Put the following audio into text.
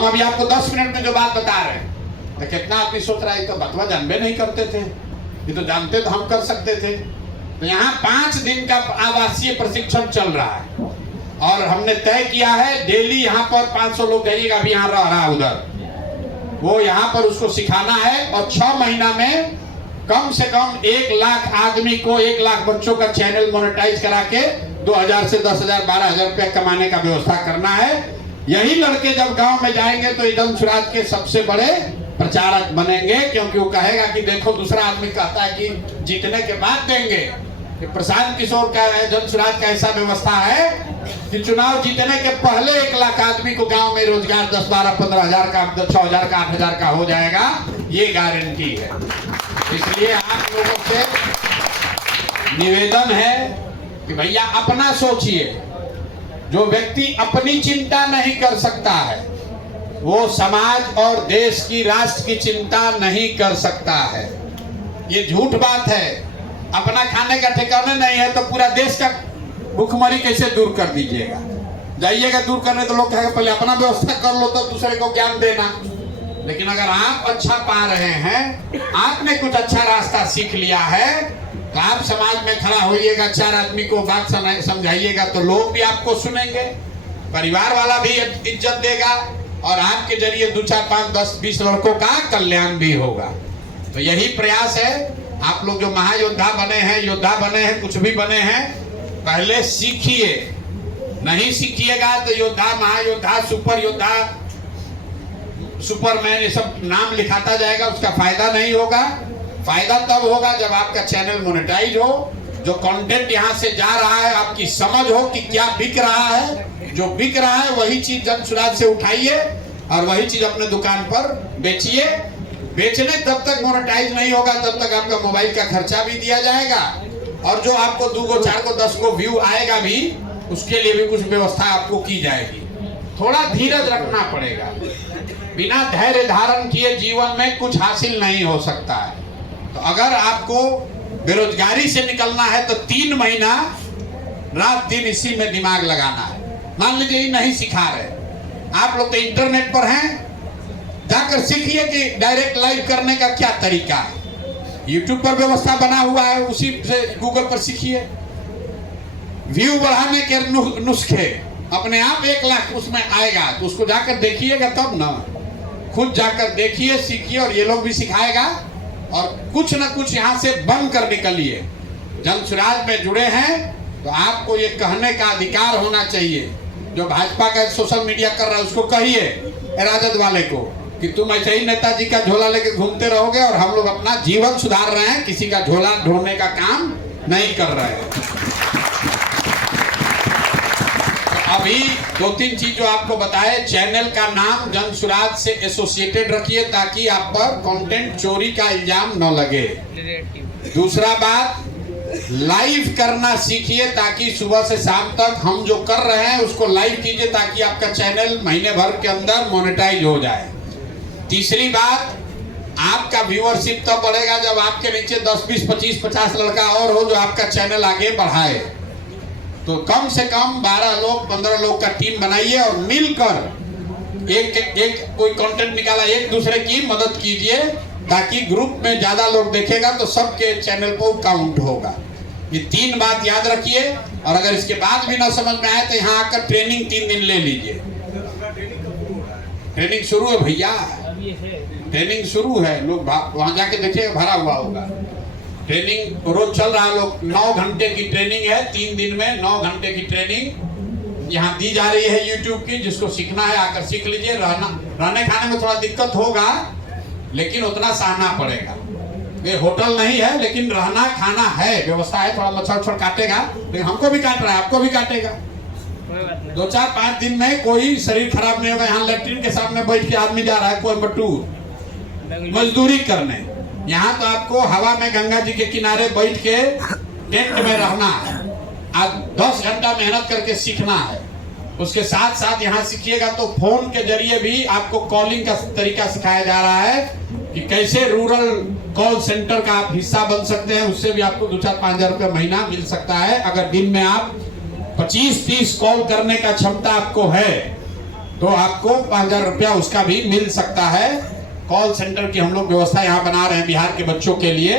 हम अभी आपको 10 मिनट में जो बात बता रहे हैं, तो कितना आदमी सोच रहा है तो बतवा जानबे नहीं करते थे, ये तो जानते तो हम कर सकते थे। तो यहाँ 5 दिन का आवासीय प्रशिक्षण चल रहा है और हमने तय किया है डेली यहाँ पर 500 लोग जाइएगा, अभी यहाँ रह रहा उधर, वो यहाँ पर उसको सिखाना है और 6 महीना में कम से कम 1 लाख आदमी को, 1 लाख बच्चों का चैनल मोनेटाइज करा के 2000 से 10,000 12,000 रुपया कमाने का व्यवस्था करना है। यही लड़के जब गांव में जाएंगे तो जन सुराज के सबसे बड़े प्रचारक बनेंगे, क्योंकि वो कहेगा कि देखो दूसरा आदमी कहता है कि जीतने के बाद देंगे, प्रशांत किशोर का जन सुराज का ऐसा व्यवस्था है कि चुनाव जीतने के पहले 1 लाख आदमी को गांव में रोजगार 10, 12, 15,000 का, 6,000 का, 8,000 का हो जाएगा, ये गारंटी है। इसलिए आप लोगों से निवेदन है कि भैया अपना सोचिए। जो व्यक्ति अपनी चिंता नहीं कर सकता है वो समाज और देश की, राष्ट्र की चिंता नहीं कर सकता है। ये झूठ बात है। अपना खाने का ठिकाना नहीं है तो पूरा देश का भूखमरी कैसे दूर कर दीजिएगा? जाइएगा दूर करने तो लोग कहेंगे पहले अपना व्यवस्था कर लो तब दूसरे को ज्ञान देना। लेकिन अगर आप अच्छा पा रहे हैं, आपने कुछ अच्छा रास्ता सीख लिया है, तो आप समाज में खड़ा होइएगा, 4 आदमी को बात समझाइएगा तो लोग भी आपको सुनेंगे, परिवार वाला भी इज्जत देगा और आपके जरिए 2, 4, 5, 10, 20 लड़कों का कल्याण भी होगा। तो यही प्रयास है। आप लोग जो महायोद्धा बने हैं, योद्धा बने हैं, कुछ भी बने हैं, पहले सीखिए। नहीं सीखिएगा तो योद्धा, महायोद्धा, सुपर योद्धा, सुपरमैन, ये सब नाम लिखाता जाएगा, उसका फायदा नहीं होगा। फायदा तब होगा जब आपका चैनल मोनेटाइज हो, जो कंटेंट यहाँ से जा रहा है आपकी समझ हो कि क्या बिक रहा है, जो बिक रहा है वही चीज जन सुराज से उठाइए और वही चीज अपने दुकान पर बेचिए। बेचने तब तक मोनेटाइज नहीं होगा तब तक आपका मोबाइल का खर्चा भी दिया जाएगा और जो आपको 2 को, 4 को, 10 को व्यू आएगा भी, उसके लिए भी कुछ व्यवस्था आपको की जाएगी। थोड़ा धीरज रखना पड़ेगा। बिना धैर्य धारण किए जीवन में कुछ हासिल नहीं हो सकता है। तो अगर आपको बेरोजगारी से निकलना है तो 3 महीना रात दिन इसी में दिमाग लगाना है। मान लीजिए ये नहीं सिखा रहे, आप लोग तो इंटरनेट पर हैं, जाकर सीखिए कि डायरेक्ट लाइव करने का क्या तरीका है। यूट्यूब पर व्यवस्था बना हुआ है, उसी से गूगल पर सीखिए। व्यू बढ़ाने के नुस्खे अपने आप 1 लाख उसमें आएगा, तो उसको जाकर देखिएगा तब ना। खुद जाकर देखिए, सीखिए और ये लोग भी सिखाएगा और कुछ ना कुछ यहाँ से बन कर निकलिए। जन सुराज में जुड़े हैं तो आपको ये कहने का अधिकार होना चाहिए। जो भाजपा का सोशल मीडिया कर रहा है उसको कहिए, राजद वाले को, कि तुम ऐसे ही नेताजी का झोला लेके घूमते रहोगे और हम लोग अपना जीवन सुधार रहे हैं, किसी का झोला ढोने का काम नहीं कर रहे हैं। अभी 2-3 चीज जो आपको बताए, चैनल का नाम जन सुराज से एसोसिएटेड रखिए ताकि आप पर कंटेंट चोरी का इल्जाम न लगे। दूसरा बात, लाइव करना सीखिए ताकि सुबह से शाम तक हम जो कर रहे हैं उसको लाइव कीजिए ताकि आपका चैनल महीने भर के अंदर मोनेटाइज हो जाए। तीसरी बात, आपका व्यूअरशिप तब बढ़ेगा जब आपके नीचे 10, 20, 25, 50 लड़का और हो जो आपका चैनल आगे बढ़ाए। तो कम से कम 12 लोग, 15 लोग का टीम बनाइए और मिलकर एक कोई कंटेंट निकाला, एक दूसरे की मदद कीजिए ताकि ग्रुप में ज्यादा लोग देखेगा तो सबके चैनल को काउंट होगा। ये 3 बात याद रखिए और अगर इसके बाद भी ना समझ में आए तो यहाँ आकर ट्रेनिंग 3 दिन ले लीजिए। ट्रेनिंग शुरू है भैया, ट्रेनिंग शुरू है। लोग वहां जाके देखिएगा, भरा हुआ होगा। ट्रेनिंग रोज चल रहा है। लोग 9 घंटे की ट्रेनिंग है, 3 दिन में 9 घंटे की ट्रेनिंग यहाँ दी जा रही है यूट्यूब की। जिसको सीखना है आकर सीख लीजिए। रहने खाने में थोड़ा दिक्कत होगा लेकिन उतना सहना पड़ेगा। ये होटल नहीं है लेकिन रहना खाना है, व्यवस्था है। थोड़ा मच्छर काटेगा लेकिन हमको भी काट रहा है, आपको भी काटेगा। 2, 4, 5 दिन में कोई शरीर खराब नहीं होगा। यहाँ लैट्रिन के सामने बैठ के आदमी जा रहा है कोयम्बटूर मजदूरी करने। यहाँ तो आपको हवा में गंगा जी के किनारे बैठ के टेंट में रहना है। आज 10 घंटा मेहनत करके सीखना है। उसके साथ साथ यहाँ सीखिएगा तो फोन के जरिए भी आपको कॉलिंग का तरीका सिखाया जा रहा है कि कैसे रूरल कॉल सेंटर का आप हिस्सा बन सकते हैं। उससे भी आपको 2, 4, 5 हजार रुपया महीना मिल सकता है। अगर दिन में आप 25-30 कॉल करने का क्षमता आपको है तो आपको 5,000 रुपया उसका भी मिल सकता है। कॉल सेंटर की हम लोग व्यवस्था यहाँ बना रहे हैं बिहार के बच्चों के लिए।